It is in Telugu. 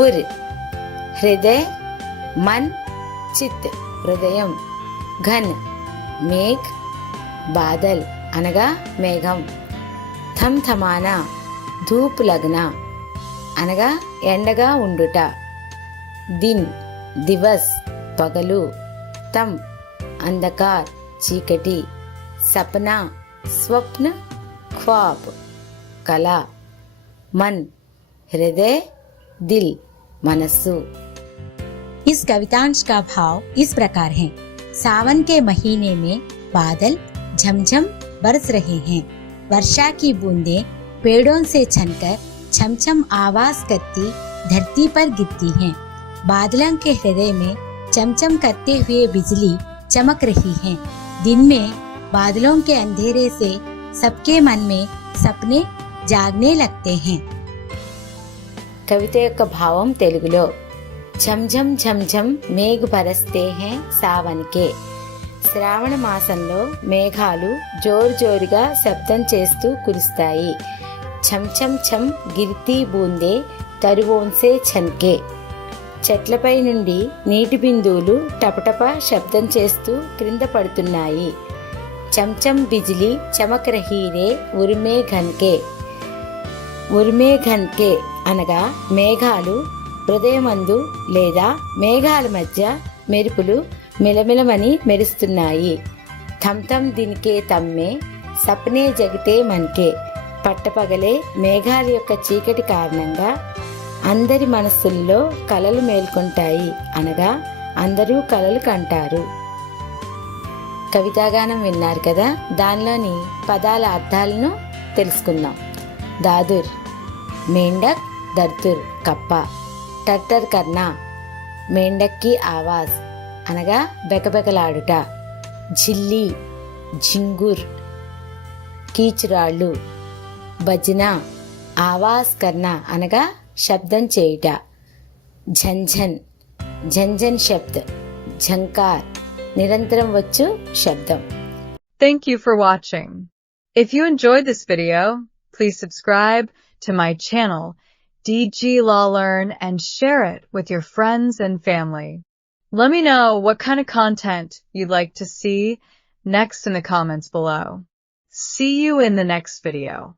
ఉర్ హృదయ, మన్ చిత్ హృదయం, ఘన్ మేఘ్ బాదల్ అనగా మేఘం, థమ్థమానా ధూప్ లగ్న అనగా ఎండగా ఉండుట, దిన్ దివస్ పగలు, తమ్ అంధకార్ చీకటి, సప్నా స్వప్న ఖ్వాబ్ కళ, మన్ హృదయ, दिल मनस्सु। इस कवितांश का भाव इस प्रकार है। सावन के महीने में बादल झमझम बरस रहे हैं। वर्षा की बूंदें पेड़ों से छनकर छमछम आवाज करती धरती पर गिरती हैं। बादलों के हृदय में चमचम करते हुए बिजली चमक रही है। दिन में बादलों के अंधेरे से सबके मन में सपने जागने लगते हैं। కవిత యొక్క భావం తెలుగులో. ఝంఝం ఝంఝం మేఘ బరస్తే హే సావన్కే. శ్రావణ మాసంలో మేఘాలు జోరు జోరుగా శబ్దం చేస్తూ కురుస్తాయి. ఛం ఛం ఛం గిర్తీ బూందే తరువోన్సే ఛన్కే. చెట్లపై నుండి నీటి బిందువులు టపటప శబ్దం చేస్తూ క్రింద పడుతున్నాయి. చంచం బిజిలీ చమక్ రహీ రే ఉర్మే ఘన్కే. ఉర్మే ఘన్కే అనగా మేఘాలు హృదయమందు లేదా మేఘాల మధ్య మెరుపులు మిలమిలమని మెరుస్తున్నాయి. Thumb thumb దిన్కే తమ్మే సప్నే జగతే మన్కే. పట్టపగలే మేఘాల యొక్క చీకటి కారణంగా అందరి మనస్సుల్లో కలలు మేల్కొంటాయి అనగా అందరూ కలలు కంటారు. కవితాగానం విన్నారు కదా, దానిలోని పదాల అర్థాలను తెలుసుకుందాం. దాదుర్ మేండక్ దర్దుర్ కప్ప. టర్టర్ కర్నా మేండక్ కి ఆవాజ్ అనగా బెకబెకలాడుట. ఝిల్లీ ఝింగుర్ కీచురాళ్ళు. భజన ఆవాజ్ కర్నా అనగా శబ్దం చేయుట. ఝంఝన్ ఝంఝన్ శబ్ద్. ఝంకార్ నిరంతరం వచ్చు శబ్దం. Thank you for watching. If you enjoyed this video, please subscribe to my channel, DG Law Learn, and share it with your friends and family. Let me know what kind of content you'd like to see next in the comments below. See you in the next video.